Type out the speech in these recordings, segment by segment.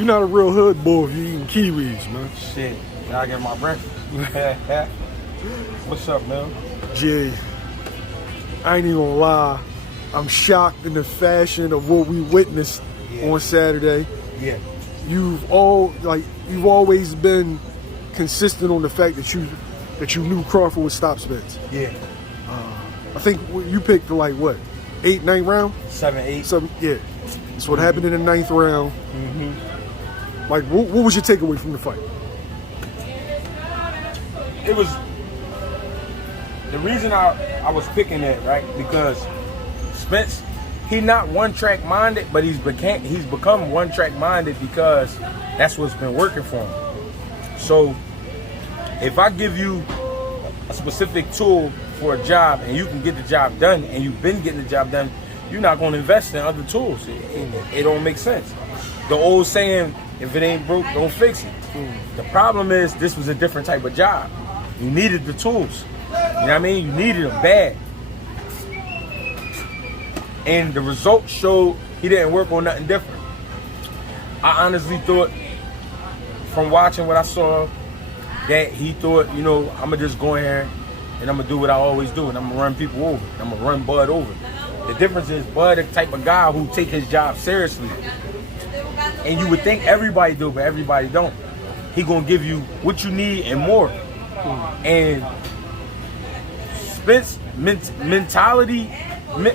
You're not a real hood boy if you eating kiwis, man. Shit, gotta get my breakfast. What's up, man? Jay, I ain't even gonna lie. I'm shocked in the fashion of what we witnessed on Saturday. Yeah. You've always been consistent on the fact that you knew Crawford would stop Spence. Yeah. I think you picked like what, 8th, 9th round? 7, 8. 7, yeah. That's what happened in the 9th round. Like, what was your takeaway from the fight? It was the reason I was picking it, right? Because Spence, he not one-track minded, but he's become one-track minded because that's what's been working for him. So if I give you a specific tool for a job and you can get the job done and you've been getting the job done, you're not going to invest in other tools. It don't make sense. The old saying, if it ain't broke, don't fix it. The problem is this was a different type of job. You needed the tools. You know what I mean? You needed them bad. And the results showed he didn't work on nothing different. I honestly thought, from watching what I saw, that he thought, you know, I'm going to just go in here and I'm going to do what I always do, and I'm going to run people over. I'm going to run Bud over. The difference is Bud the type of guy who take his job seriously. And you would think everybody do, but everybody don't. He going to give you what you need and more. And Spence,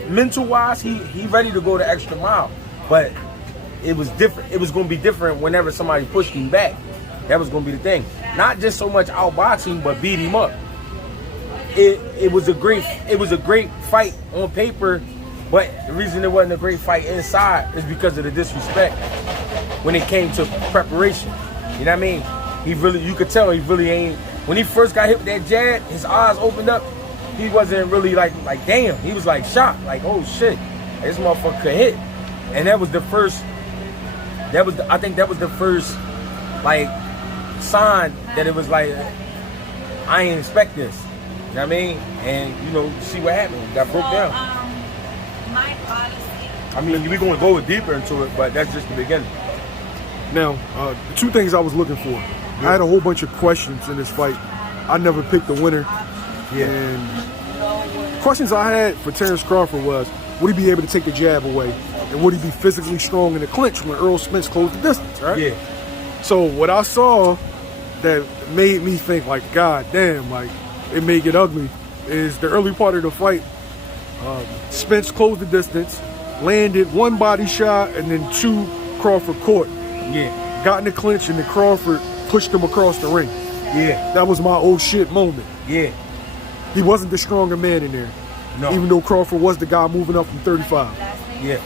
mental-wise, he ready to go the extra mile. But it was different. It was going to be different whenever somebody pushed him back. That was going to be the thing. Not just so much outboxing, but beat him up. It was a great fight on paper, but the reason it wasn't a great fight inside is because of the disrespect when it came to preparation. You know what I mean? You could tell he really ain't. When he first got hit with that jab, his eyes opened up. He wasn't really like damn. He was like shocked, like, oh shit, this motherfucker could hit. And that was the first. I think that was the first like sign that it was like, I ain't expect this. You know what I mean? And you know, see what happened. It got broke down. My body. I mean, we're gonna go deeper into it, but that's just the beginning. Now, the two things I was looking for. I had a whole bunch of questions in this fight. I never picked the winner. Yeah. And questions I had for Terence Crawford was, would he be able to take the jab away? And would he be physically strong in the clinch when Errol Spence closed the distance, right? Yeah. So what I saw that made me think like, God damn, like it may get ugly, is the early part of the fight, Spence closed the distance, landed one body shot, and then two Crawford caught. Yeah. Got in the clinch, and then Crawford pushed him across the ring. Yeah. That was my oh shit moment. Yeah. He wasn't the stronger man in there. No. Even though Crawford was the guy moving up from 35. Yeah.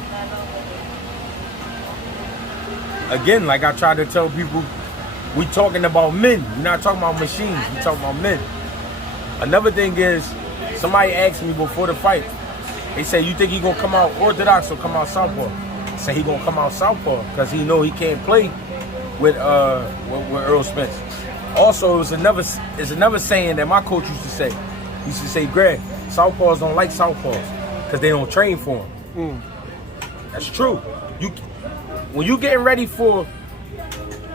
Again, like I try to tell people, we talking about men. We're not talking about machines. We talking about men. Another thing is, somebody asked me before the fight, they say, you think he gonna come out orthodox or come out southpaw? I say he gonna come out southpaw because he know he can't play with Errol Spence. Also, it's another saying that my coach used to say. He used to say, Greg, southpaws don't like southpaws because they don't train for them. That's true. When you getting ready for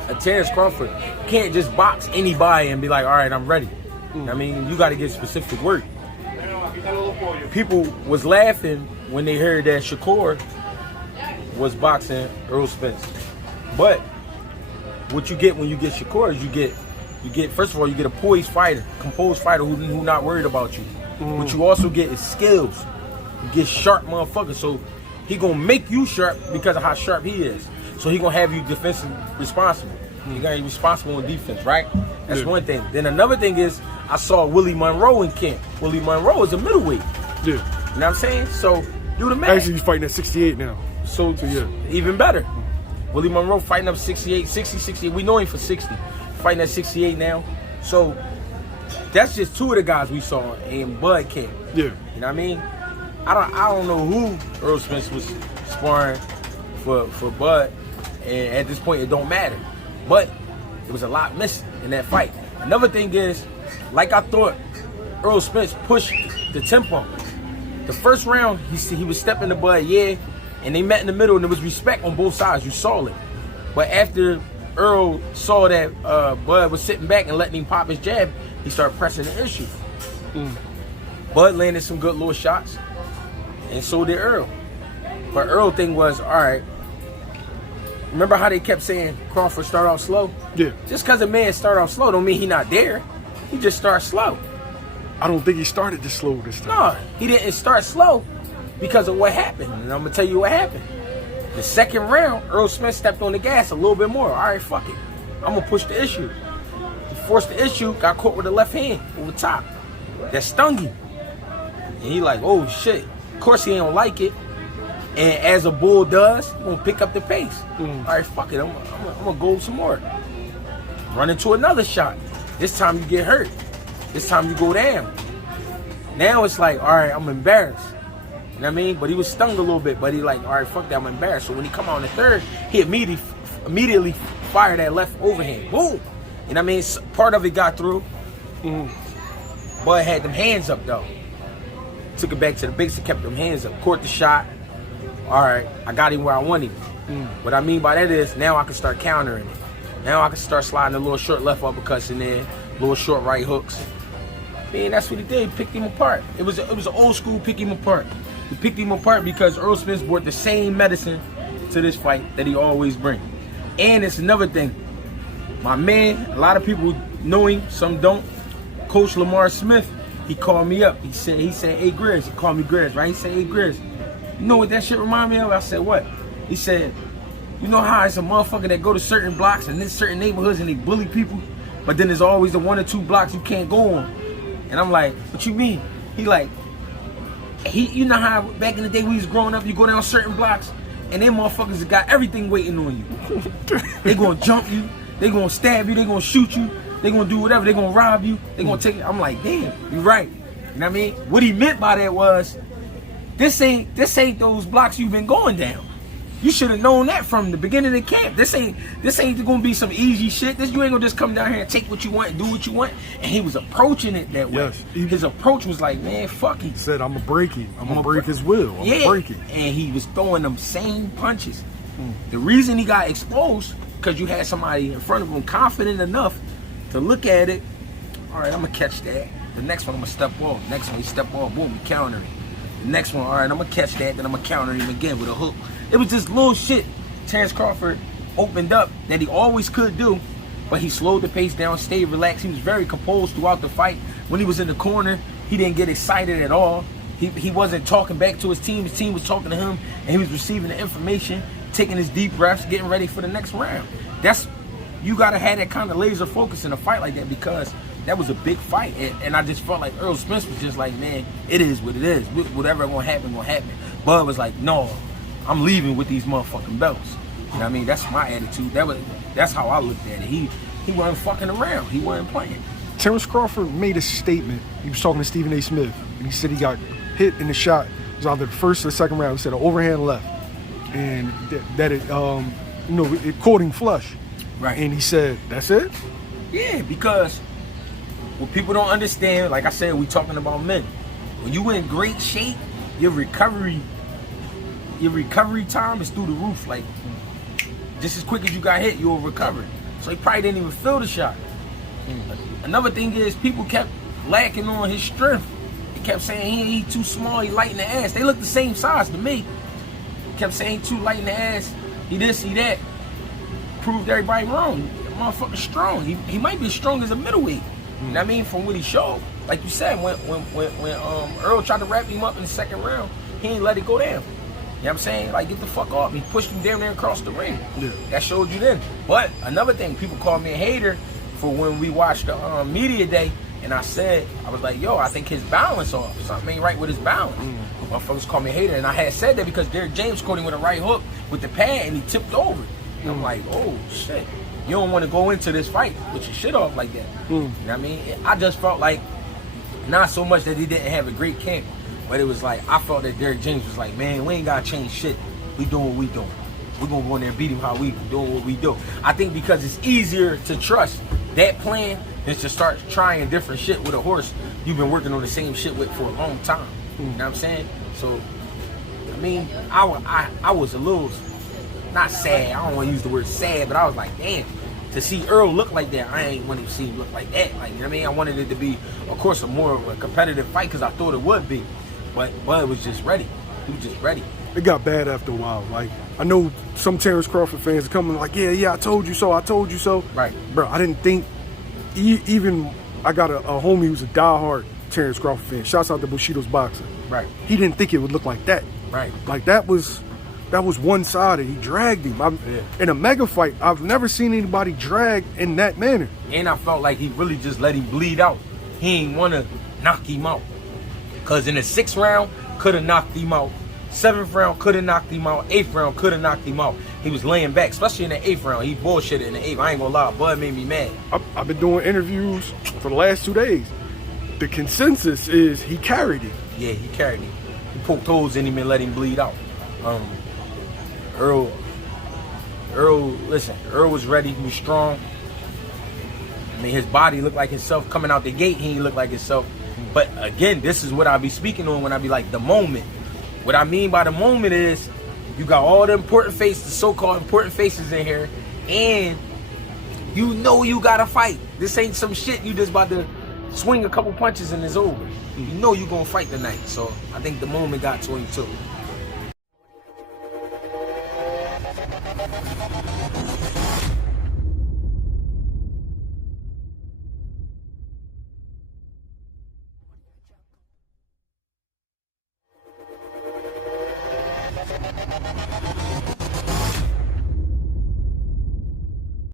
a Terence Crawford, you can't just box anybody and be like, all right, I'm ready. I mean, you got to get specific work. People was laughing when they heard that Shakur was boxing Errol Spence. But what you get when you get Shakur is you get first of all, you get a poised fighter, composed fighter who not worried about you. What you also get is skills. You get sharp motherfuckers. So he gonna make you sharp because of how sharp he is. So he gonna have you defensive responsible. You gotta be responsible in defense, right? That's one thing. Then another thing is, I saw Willie Monroe in camp. Willie Monroe is a middleweight. Yeah. You know what I'm saying? So you the man. Actually, he's fighting at 68 now. So yeah, even better. Willie Monroe fighting up 68, 60, 68. We know him for 60. Fighting at 68 now. So that's just two of the guys we saw in Bud camp. Yeah. You know what I mean? I don't know who Errol Spence was sparring for Bud, and at this point it don't matter. But there was a lot missing in that fight. Another thing is, like I thought, Errol Spence pushed the tempo. The first round, he was stepping the Bud, yeah, and they met in the middle, and there was respect on both sides. You saw it. But after Earl saw that Bud was sitting back and letting him pop his jab, he started pressing the issue. Bud landed some good little shots, and so did Earl. But Earl thing was, all right, remember how they kept saying Crawford start off slow? Yeah. Just because a man start off slow don't mean he not there. He just starts slow. I don't think he started this slow this time. No, he didn't start slow because of what happened. And I'm going to tell you what happened. The second round, Errol Spence stepped on the gas a little bit more. All right, fuck it. I'm going to push the issue. He forced the issue, got caught with the left hand over top. That stung him. And he like, oh shit. Of course he don't like it. And as a bull does, he gonna pick up the pace. All right, fuck it. I'm gonna go some more. Run into another shot. This time you get hurt. This time you go down. Now it's like, all right, I'm embarrassed. You know what I mean? But he was stung a little bit. But he like, all right, fuck that, I'm embarrassed. So when he come out on the third, he immediately fired that left overhand. Boom. You know what I mean? Part of it got through. Bud had them hands up though. Took it back to the base and kept them hands up. Caught the shot. All right, I got him where I want him. What I mean by that is now I can start countering it. Now I can start sliding a little short left uppercuts in there, little short right hooks. Man, that's what he did. He picked him apart. It was an old school pick him apart. He picked him apart because Errol Spence brought the same medicine to this fight that he always brings. And it's another thing. My man, a lot of people know him, some don't. Coach Lamar Smith, he called me up. He said, hey Grizz. He called me Grizz, right? He said, hey Grizz. You know what that shit remind me of? I said, what? He said, you know how it's a motherfucker that go to certain blocks and then certain neighborhoods and they bully people, but then there's always the 1 or 2 blocks you can't go on. And I'm like, what you mean? He like, you know how back in the day we was growing up, you go down certain blocks and them motherfuckers got everything waiting on you. They gonna jump you, they gonna stab you, they gonna shoot you, they gonna do whatever, they gonna rob you, they gonna take it. I'm like, damn, you're right. You know what I mean? What he meant by that was, this ain't those blocks you've been going down. You should have known that from the beginning of the camp. This ain't gonna be some easy shit. You ain't gonna just come down here and take what you want and do what you want. And he was approaching it that way. Yes. His approach was like, man, fuck it. He said, I'm gonna break him. I'm gonna break his will. I'm gonna break it. And he was throwing them same punches. The reason he got exposed, because you had somebody in front of him confident enough to look at it. All right, I'm gonna catch that. The next one, I'm gonna step off. Next one, he step off. Boom, he countered him. The next one, all right, I'm gonna catch that, then I'm gonna counter him again with a hook. It was just little shit Terence Crawford opened up that he always could do, but he slowed the pace down, stayed relaxed. He was very composed throughout the fight. When he was in the corner, he didn't get excited at all. He wasn't talking back to his team was talking to him, and he was receiving the information, taking his deep breaths, getting ready for the next round. You gotta have that kind of laser focus in a fight like that, because that was a big fight, and I just felt like Errol Spence was just like, man, it is what it is. Whatever gonna happen. Bud was like, no, I'm leaving with these motherfucking belts. You know what I mean? That's my attitude. That's how I looked at it. He wasn't fucking around. He wasn't playing. Terence Crawford made a statement. He was talking to Stephen A. Smith, and he said he got hit in the shot. It was either the first or the second round. He said an overhand left, and that it it caught him flush. Right. And he said, that's it? Yeah, because what people don't understand, like I said, we talking about men. When you in great shape, your recovery time is through the roof. Like, just as quick as you got hit, you'll recover. So he probably didn't even feel the shot. Another thing is, people kept lacking on his strength. He kept saying he too small, he light in the ass. They look the same size to me. He kept saying he too light in the ass, he this, he that. Proved everybody wrong. The motherfucker's strong. He might be as strong as a middleweight. You know what I mean? From what he showed. Like you said, when Earl tried to wrap him up in the second round, he ain't let it go down. You know what I'm saying? Like, get the fuck off. He pushed him down there across the ring. Yeah. That showed you then. But another thing, people call me a hater for when we watched the media day, and I was like, yo, I think his balance off. Something ain't right with his balance. Motherfuckers call me a hater, and I had said that because Derek James caught him with a right hook with the pad, and he tipped over. And I'm like, oh shit. You don't want to go into this fight with your shit off like that. You know what I mean? I just felt like, not so much that he didn't have a great camp, but it was like, I felt that Derek James was like, man, we ain't got to change shit. We doing what we doing. We're going to go in there and beat him how we doing what we do. I think because it's easier to trust that plan than to start trying different shit with a horse you've been working on the same shit with for a long time. You know what I'm saying? So, I mean, I was a little not sad. I don't want to use the word sad, but I was like, damn. To see Earl look like that, I ain't want to see him look like that. Like, you know what I mean? I wanted it to be, of course, a more of a competitive fight because I thought it would be. But Bud was just ready. He was just ready. It got bad after a while. Like, I know some Terence Crawford fans are coming like, yeah, I told you so, I told you so. Right. Bro, I didn't think, even, I got a homie who's a diehard Terence Crawford fan. Shouts out to Bushido's boxer. Right. He didn't think it would look like that. Right. Like, that was one-sided. He dragged him. In a mega fight, I've never seen anybody drag in that manner. And I felt like he really just let him bleed out. He ain't want to knock him out. Because in the 6th round, could have knocked him out. 7th round, could have knocked him out. 8th round, could have knocked him out. He was laying back, especially in the 8th round. He bullshitted in the 8th. I ain't gonna lie, Bud made me mad. I've been doing interviews for the last 2 days. The consensus is he carried it. Yeah, he carried him. He poked holes in him and let him bleed out. Earl, listen, Earl was ready. He was strong. I mean, his body looked like himself. Coming out the gate, he looked like himself. But again, this is what I be speaking on when I be like, the moment. What I mean by the moment is, you got all the important faces, the so-called important faces in here, and you know you gotta fight. This ain't some shit you just about to swing a couple punches and it's over. You know you gonna fight tonight. So I think the moment got to him too.